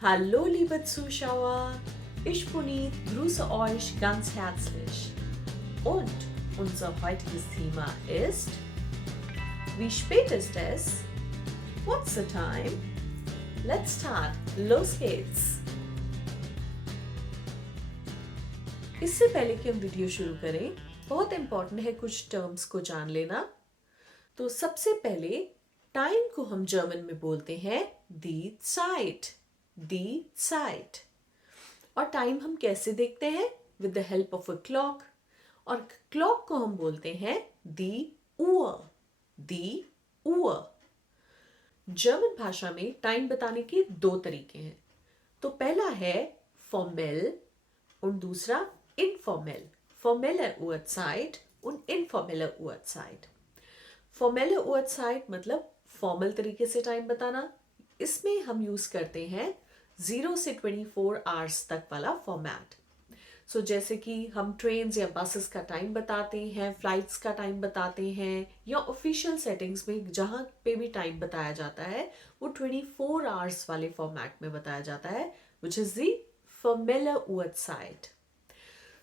Hallo, liebe Zuschauer, ich grüße euch ganz herzlich. Und unser heutiges Thema ist: Wie spät ist es? What's the time? Let's start. Los geht's! इससे पहले कि हम video शुरू करें, बहुत important है कुछ टर्म्स को जान लेना। तो सबसे पहले टाइम को हम जर्मन में बोलते हैं दी Zeit। दी Zeit। और टाइम हम कैसे देखते हैं? With the help of a clock. और क्लॉक को हम बोलते हैं दी Uhr। दी Uhr। जर्मन भाषा में टाइम बताने के दो तरीके हैं। तो पहला है फॉर्मेल और दूसरा इनफॉर्मेल। फॉर्मेले Uhrzeit und informelle Uhrzeit। फॉर्मेले Uhrzeit मतलब फॉर्मल तरीके से टाइम बताना। इसमें हम यूज करते हैं 0 से 24 आवर्स तक वाला फॉर्मेट। सो जैसे कि हम ट्रेन या बसेस का टाइम बताते हैं, फ्लाइट्स का टाइम बताते हैं, या ऑफिशियल सेटिंग्स में जहाँ पे भी टाइम बताया जाता है वो 24 आवर्स वाले फॉर्मेट में बताया जाता है, विच इज दी फॉर्मेले Uhrzeit।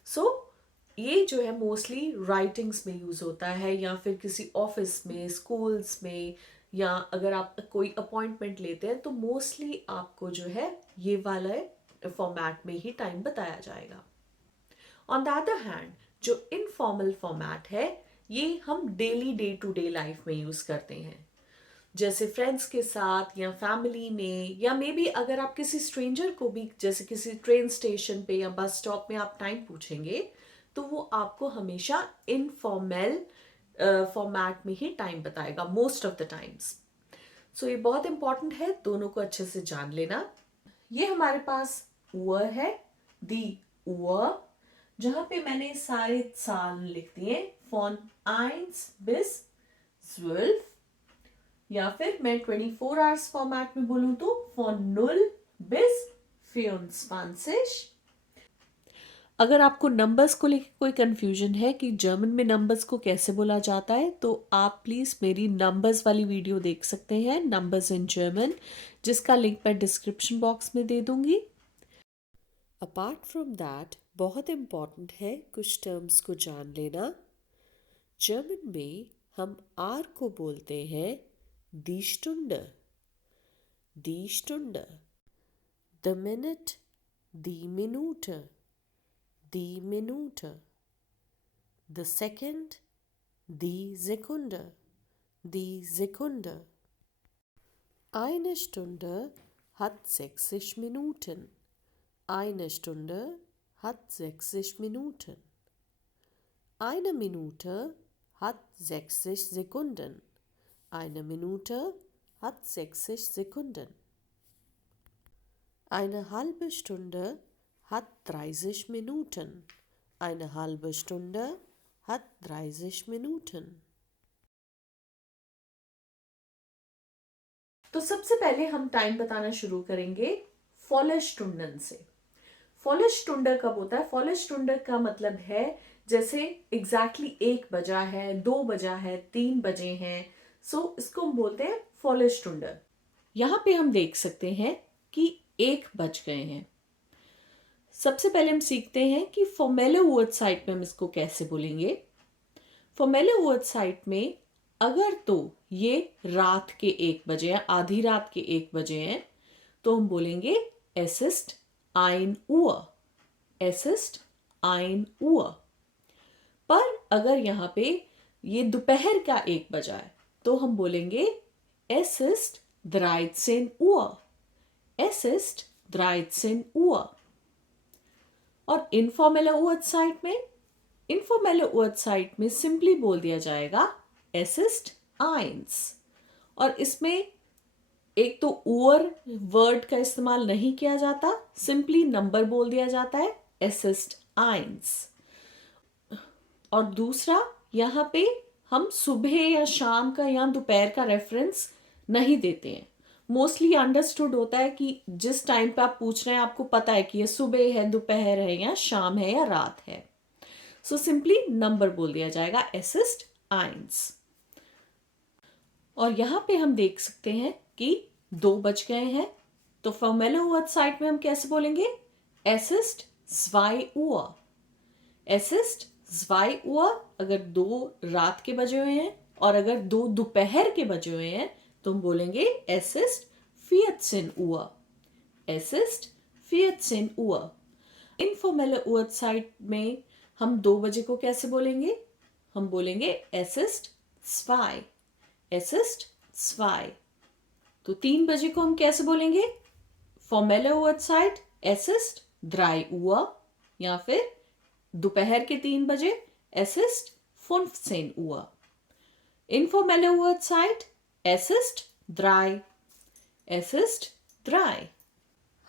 सो ये जो है मोस्टली राइटिंग्स में यूज होता है, या फिर किसी ऑफिस में, स्कूल्स में, या अगर आप कोई अपॉइंटमेंट लेते हैं तो मोस्टली आपको जो है ये वाला फॉर्मेट में ही टाइम बताया जाएगा। ऑन द अदर हैंड जो इनफॉर्मल फॉर्मेट है ये हम daily day to day life में यूज करते हैं, जैसे फ्रेंड्स के साथ या फैमिली में, या मे बी अगर आप किसी स्ट्रेंजर को भी जैसे किसी ट्रेन स्टेशन पे या बस स्टॉप में आप टाइम पूछेंगे तो वो आपको हमेशा इनफॉर्मल फॉर्मेट में ही टाइम बताएगा मोस्ट ऑफ द टाइम्स। सो ये बहुत इंपॉर्टेंट है, दोनों को अच्छे से जान लेना। ये हमारे पास Uhr है, दी Uhr, जहां पे मैंने सारे साल लिख दिए von 1 bis 12, या फिर मैं 24 आवर्स फॉर्मेट में बोलूं तो von 0 bis 24। अगर आपको नंबर्स को लेकर कोई कंफ्यूजन है कि जर्मन में नंबर्स को कैसे बोला जाता है तो आप प्लीज़ मेरी नंबर्स वाली वीडियो देख सकते हैं, नंबर्स इन जर्मन, जिसका लिंक मैं डिस्क्रिप्शन बॉक्स में दे दूंगी। अपार्ट फ्रॉम दैट बहुत इम्पॉर्टेंट है कुछ टर्म्स को जान लेना। जर्मन में हम आर को बोलते हैं दी स्टुंडे। दी स्टुंडे। द मिनट, दी मिनूटे, die Minute, the second, die Sekunde, die Sekunde. Eine Stunde hat 60 Minuten. Eine Stunde hat 60 Minuten. Eine Minute hat 60 Sekunden. Eine Minute hat 60 Sekunden. Eine halbe Stunde hat 30 Minuten. Eine halbe Stunde hat 30 Minuten. तो सबसे पहले हम time बताना शुरू करेंगे फॉले स्टुंडन से। फॉले स्टुंडर कब होता है? फॉले स्टुंडर का मतलब है जैसे एग्जैक्टली 1 बजा है, 2 बजा है, 3 बजे हैं, सो इसको हम बोलते हैं फॉले स्टुंडर। यहां पे हम देख सकते हैं कि 1 बज गए हैं। सबसे पहले हम सीखते हैं कि फॉर्मेले Uhrzeit में हम इसको कैसे बोलेंगे। फॉर्मेले Uhrzeit में अगर तो ये रात के 1 बजे हैं, आधी रात के 1 बजे हैं, तो हम बोलेंगे es ist 1 Uhr। es ist 1 Uhr। पर अगर यहाँ पे ये दोपहर का 1 बजा है तो हम बोलेंगे es ist 13 Uhr। es ist 13 Uhr। और इनफॉर्मेल Uhrzeit में सिंपली बोल दिया जाएगा es ist 1। और इसमें एक तो Uhr वर्ड का इस्तेमाल नहीं किया जाता, सिंपली नंबर बोल दिया जाता है es ist 1। और दूसरा यहाँ पे हम सुबह या शाम का या दोपहर का रेफरेंस नहीं देते हैं। मोस्टली अंडरस्टूड होता है कि जिस टाइम पे आप पूछ रहे हैं आपको पता है कि ये सुबह है, दोपहर है, या शाम है, या रात है। सो सिंपली नंबर बोल दिया जाएगा es ist 1। और यहाँ पे हम देख सकते हैं कि 2 बज गए हैं, तो फॉर्मेले Uhrzeit में हम कैसे बोलेंगे? Es ist 2 Uhr. Es ist 2 Uhr अगर 2 रात के बजे हुए हैं, और अगर 2 दोपहर के बजे हुए हैं तो हम बोलेंगे Es ist 14 Uhr. Es ist 14 Uhr. Informal Uhrzeit में हम 2 बजे को कैसे बोलेंगे? हम बोलेंगे Es ist 2. Es ist 2. तो 3 बजे को हम कैसे बोलेंगे? Formal Uhrzeit Es ist 3 Uhr, या फिर दोपहर के 3 बजे Es ist 15 Uhr. Informal Uhrzeit Es ist 3. Es ist 3.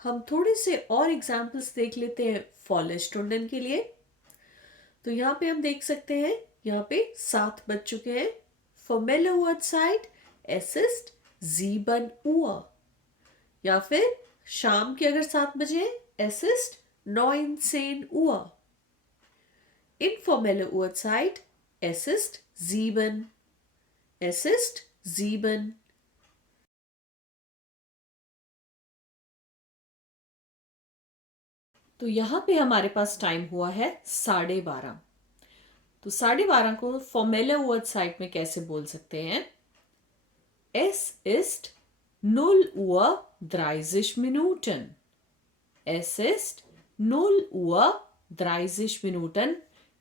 हम थोड़े से और एग्जाम्पल्स देख लेते हैं फॉले स्टूडेंट के लिए। तो यहाँ पे हम देख सकते हैं, यहाँ पे 7 बज चुके हैं। Formal Uhrzeit Es ist 7 Uhr, या फिर शाम के अगर 7 बजे हैं Es ist 19 Uhr. Informelle Uhrzeit Es ist 7. Es ist 7. तो यहाँ पे हमारे पास टाइम हुआ है 12:30। तो 12:30 को फॉर्मल Uhrzeit में कैसे बोल सकते हैं? Es ist 0 Uhr 30 Minuten. Es ist 0 Uhr 30 Minuten.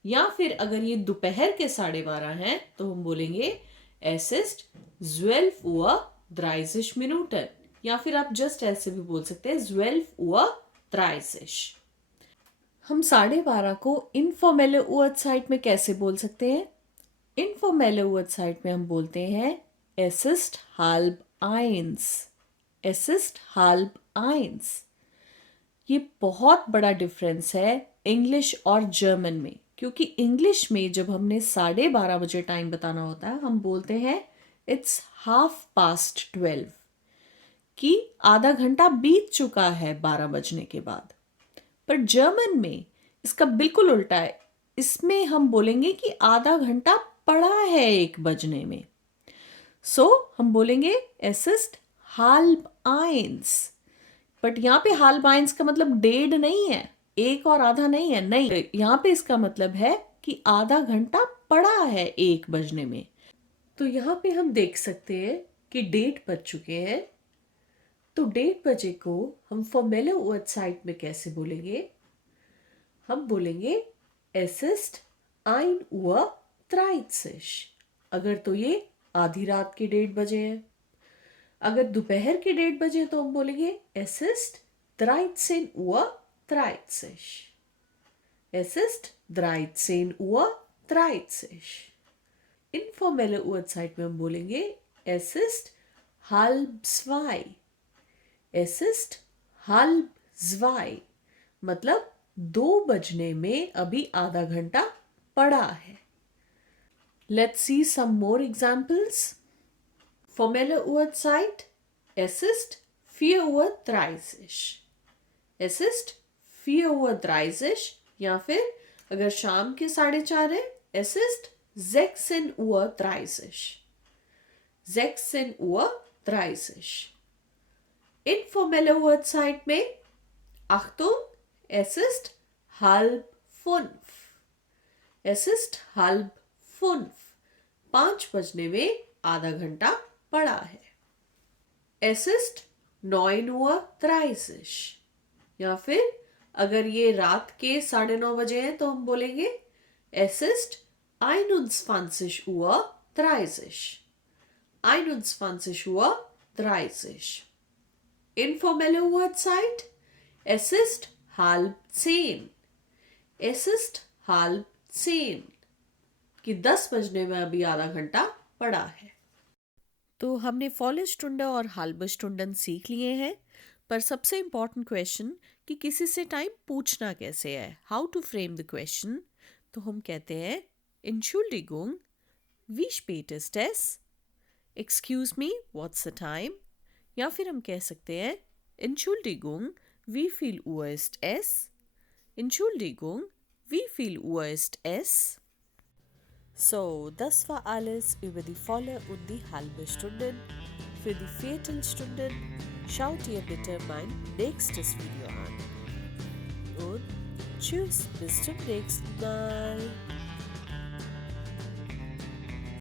या फिर अगर ये दोपहर के 12:30 हैं तो हम बोलेंगे Es ist 12 Uhr 30 Minuten. या फिर आप जस्ट ऐसे भी बोल सकते हैं 12 Uhr 30. हम 12:30 को इनफॉर्मल Uhrzeit में कैसे बोल सकते हैं? इनफॉर्मल Uhrzeit में हम बोलते हैं Es ist 12:30. Es ist 12:30. ये बहुत बड़ा डिफरेंस है इंग्लिश और जर्मन में, क्योंकि इंग्लिश में जब हमने 12:30 बजे टाइम बताना होता है हम बोलते हैं It's 12:30, कि आधा घंटा बीत चुका है 12 बजने के बाद। पर जर्मन में इसका बिल्कुल उल्टा है, इसमें हम बोलेंगे कि आधा घंटा पड़ा है 1 बजने में। सो हम बोलेंगे Es ist 12:30. बट यहाँ पे halb eins का मतलब 1:30 नहीं है, 1 और आधा नहीं है, नहीं, यहाँ पे इसका मतलब है कि आधा घंटा पड़ा है 1 बजने में। तो यहाँ पे हम देख सकते हैं कि 1:30 बज चुके हैं। तो 1:30 बजे को हम फॉर्मल Uhrzeit में कैसे बोलेंगे? हम बोलेंगे Es ist 1 Uhr 30. अगर तो ये आधी रात के 1:30 बजे हैं। अगर दोपहर के 1:30 बजे तो हम बोलेंगे Es ist 13 Uhr 30. Es ist 13 Uhr 30. Informal Uhrzeit में हम बोलेंगे Es ist 1:30. Es ist 1:30. मतलब 2 बजने में अभी आधा घंटा पड़ा है। Let's see some more examples. Formelle Uhrzeit Es ist 4:30. Es ist 4:30. या फिर अगर शाम के 4:30 है Es ist 16:30. 16:30. Informelle Uhrzeit में Achtung, Es ist 4:30. Es ist 4:30. 5 बजने में आधा घंटा पड़ा है। Es ist 9:30. या फिर अगर ये रात के 9:30 बजे हैं तो हम बोलेंगे Es ist 21:30. 21:30. Informelle Uhrzeit Es ist 9:30. Es ist 9:30. कि 10 बजने में अभी आधा घंटा पड़ा है। तो हमने फॉले स्टुंडे और हाल्बे स्टुंडन सीख लिए हैं, पर सबसे इम्पॉर्टेंट क्वेश्चन कि किसी से टाइम पूछना कैसे है, how to frame the question. तो हम कहते हैं Entschuldigung, wie spät ist es? Excuse me, what's the time? या फिर हम कह सकते हैं Entschuldigung, wie viel Uhr ist es? Entschuldigung, wie viel Uhr ist es? So, das war alles über die volle und die halbe Stunde. Für die Viertelstunden Schau dir bitte mein nächstes Video an. Und tschüss, bis zum nächsten Mal.